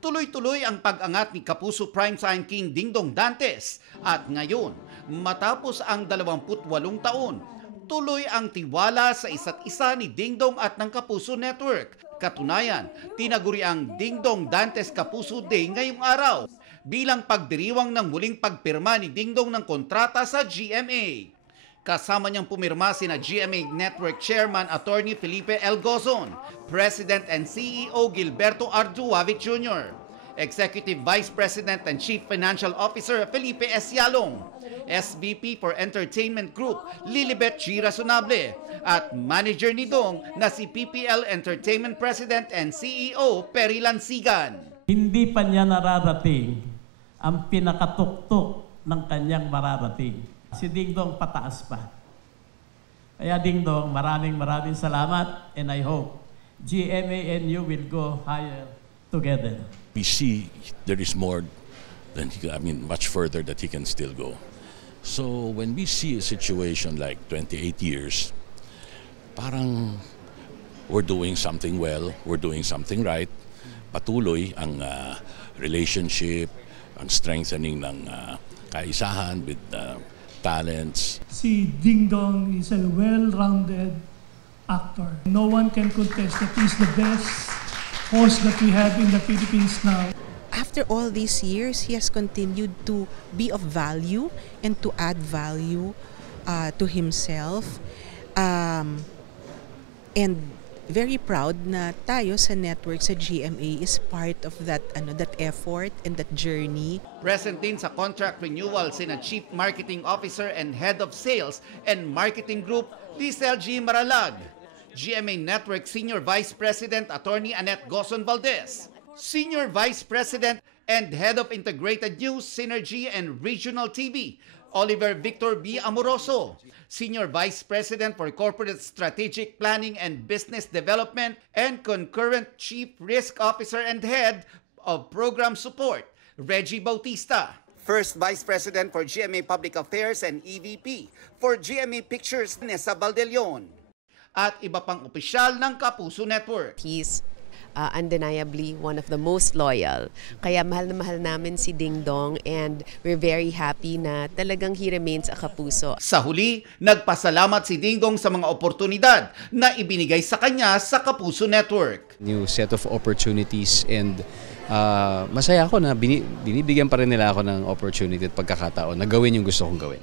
Tuloy-tuloy ang pag-angat ni Kapuso Primetime King Dingdong Dantes at ngayon, matapos ang 28 taon, tuloy ang tiwala sa isa't isa ni Dingdong at ng Kapuso Network. Katunayan, tinaguri ang Dingdong Dantes Kapuso Day ngayong araw bilang pagdiriwang ng muling pagpirma ni Dingdong ng kontrata sa GMA. Kasama niyang pumirma sina GMA Network Chairman Attorney Felipe L. Gozon, President and CEO Gilberto Arduavit Jr., Executive Vice President and Chief Financial Officer Felipe S. Yalong, SVP for Entertainment Group Lilibet G. Razonable, at manager ni Dong na si PPL Entertainment President and CEO Perry Lansigan. Hindi pa niya nararating ang pinakatuktok ng kanyang mararating. Si Dingdong pataas pa. Kaya Dingdong, maraming salamat, and I hope GMA and you will go higher together. We see there is more than much further that he can still go. So when we see a situation like 28 years, parang we're doing something well, we're doing something right. Patuloy ang relationship, ang strengthening ng kaisahan with talents. Si Dingdong is a well-rounded actor. No one can contest that he's the best host that we have in the Philippines now. After all these years, he has continued to be of value and to add value to himself. And very proud na tayo sa network sa GMA is part of that effort and that journey. Present din sa contract renewal sina Chief Marketing Officer and Head of Sales and Marketing Group Diesel G. Maralag, GMA Network Senior Vice President Attorney Annette Gozon Valdez, Senior Vice President and Head of Integrated News, Synergy and Regional TV Oliver Victor B. Amoroso, Senior Vice President for Corporate Strategic Planning and Business Development and Concurrent Chief Risk Officer and Head of Program Support, Reggie Bautista. First Vice President for GMA Public Affairs and EVP for GMA Pictures, Nessa Baldelion. At iba pang opisyal ng Kapuso Network. He's undeniably one of the most loyal. Kaya mahal na mahal namin si Dingdong, and we're very happy na talagang he remains a Kapuso. Sa huli, nagpasalamat si Dingdong sa mga oportunidad na ibinigay sa kanya sa Kapuso Network. New set of opportunities, and masaya ako na binibigyan pa rin nila ako ng opportunity at pagkakataon na gawin yung gusto kong gawin.